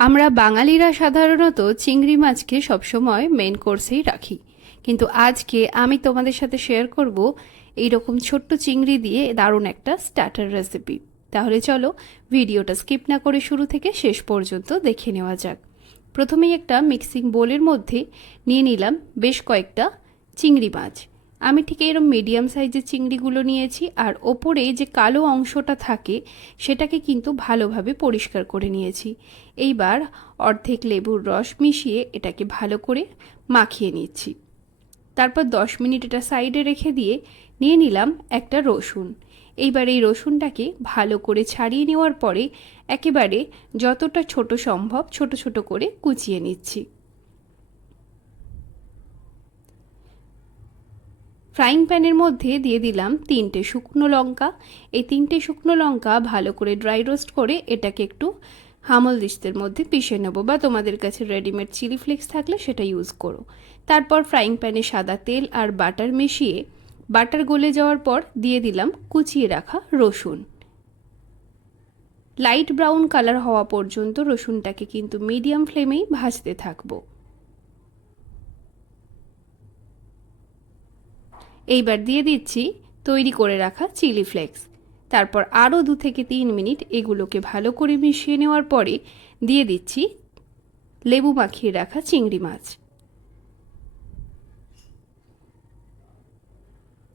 আমরা বাঙালিরা সাধারণত চিংড়ি মাছকে সবসময় মেন কোর্সেই রাখি, কিন্তু আজকে আমি তোমাদের সাথে শেয়ার করব এইরকম ছোট্ট চিংড়ি দিয়ে দারুণ একটা স্টার্টার রেসিপি। তাহলে চলো ভিডিওটা স্কিপ না করে শুরু থেকে শেষ পর্যন্ত দেখে নেওয়া যাক। প্রথমেই একটা মিক্সিং বোলের মধ্যে নিয়ে নিলাম বেশ কয়েকটা চিংড়ি মাছ। আমি ঠিক এরকম মিডিয়াম সাইজের চিংড়িগুলো নিয়েছি, আর ওপরে যে কালো অংশটা থাকে সেটাকে কিন্তু ভালোভাবে পরিষ্কার করে নিয়েছি। এইবার অর্ধেক লেবুর রস মিশিয়ে এটাকে ভালো করে মাখিয়ে নিচ্ছি। তারপর 10 মিনিট এটা সাইডে রেখে দিয়ে নিয়ে নিলাম একটা রসুন। এইবার এই রসুনটাকে ভালো করে ছাড়িয়ে নেওয়ার পরে একেবারে যতটা ছোট সম্ভব ছোট ছোট করে কুচিয়ে নিচ্ছি। ফ্রাইং প্যানের মধ্যে দিয়ে দিলাম 3টে শুকনো লঙ্কা। এই 3টে শুকনো লঙ্কা ভালো করে ড্রাই রোস্ট করে এটাকে একটু হামল দিস্তের মধ্যে পিষে নেবো, বা তোমাদের কাছে রেডিমেড চিলি ফ্লেক্স থাকলে সেটা ইউজ করো। তারপর ফ্রাইং প্যানে সাদা তেল আর বাটার মিশিয়ে বাটার গলে যাওয়ার পর দিয়ে দিলাম কুচিয়ে রাখা রসুন। লাইট ব্রাউন কালার হওয়া পর্যন্ত রসুনটাকে কিন্তু মিডিয়াম ফ্লেমেই ভাজতে থাকবো। এইবার দিয়ে দিচ্ছি তৈরি করে রাখা চিলি ফ্লেক্স। তারপর আরও 2 থেকে 3 মিনিট এগুলোকে ভালো করে মিশিয়ে নেওয়ার পরে দিয়ে দিচ্ছি লেবু মাখিয়ে রাখা চিংড়ি মাছ।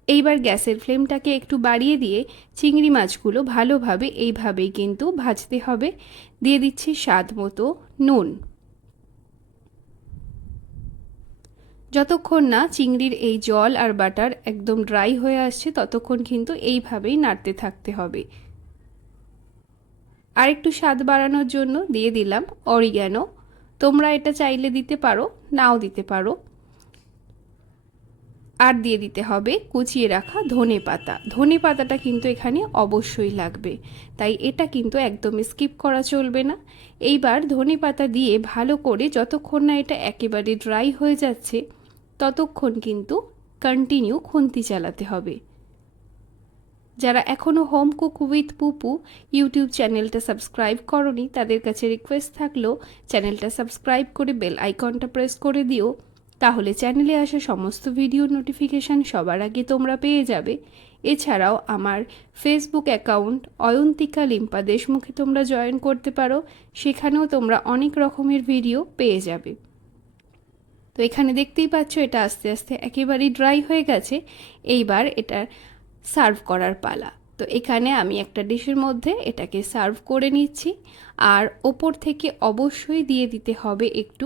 এইবার গ্যাসের ফ্লেমটাকে একটু বাড়িয়ে দিয়ে চিংড়ি মাছগুলো ভালোভাবে এইভাবেই কিন্তু ভাজতে হবে। দিয়ে দিচ্ছি স্বাদ মতো নুন। যতক্ষণ না চিংড়ির এই জল আর বাটার একদম ড্রাই হয়ে আসছে ততক্ষণ কিন্তু এইভাবেই নাড়তে থাকতে হবে। আর একটু স্বাদ বাড়ানোর জন্য দিয়ে দিলাম অরিগ্যানো। তোমরা এটা চাইলে দিতে পারো, নাও দিতে পারো। আর দিয়ে দিতে হবে কুচিয়ে রাখা ধনে পাতা। ধনে পাতাটা কিন্তু এখানে অবশ্যই লাগবে, তাই এটা কিন্তু একদমই স্কিপ করা চলবে না। এইবার ধনে পাতা দিয়ে ভালো করে যতক্ষণ না এটা একেবারে ড্রাই হয়ে যাচ্ছে ততক্ষণ কিন্তু কন্টিনিউ খুন্তি চালাতে হবে। যারা এখনও হোম কুক উইথ পুপু ইউটিউব চ্যানেলটা সাবস্ক্রাইব করনি তাদের কাছে রিকোয়েস্ট থাকলো চ্যানেলটা সাবস্ক্রাইব করে বেল আইকনটা প্রেস করে দিও, তাহলে চ্যানেলে আসা সমস্ত ভিডিও নোটিফিকেশান সবার আগে তোমরা পেয়ে যাবে। এছাড়াও আমার ফেসবুক অ্যাকাউন্ট অয়ন্তিকা লিম্পা দেশমুখে তোমরা জয়েন করতে পারো, সেখানেও তোমরা অনেক রকমের ভিডিও পেয়ে যাবে। তো এখানে দেখতেই পাচ্ছ এটা আস্তে আস্তে একেবারেই ড্রাই হয়ে গেছে। এইবার এটা সার্ভ করার পালা। তো এখানে আমি একটা ডিশের মধ্যে এটাকে সার্ভ করে নিচ্ছি, আর ওপর থেকে অবশ্যই দিয়ে দিতে হবে একটু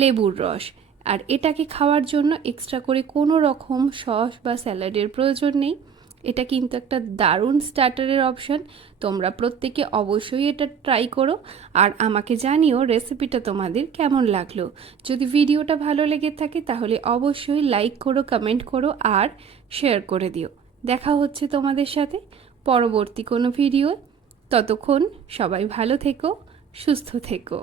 লেবুর রস। আর এটাকে খাওয়ার জন্য এক্সট্রা করে কোনো রকম সস বা স্যালাডের প্রয়োজন নেই। এটা কিন্তু একটা দারুণ স্টার্টারের অপশন। তোমরা প্রত্যেকে অবশ্যই এটা ট্রাই করো, আর আমাকে জানিও রেসিপিটা তোমাদের কেমন লাগলো। যদি ভিডিওটা ভালো লেগে থাকে তাহলে অবশ্যই লাইক করো, কমেন্ট করো আর শেয়ার করে দিও। দেখা হচ্ছে তোমাদের সাথে পরবর্তী কোনো ভিডিও। ততক্ষণ সবাই ভালো থেকো, সুস্থ থেকো।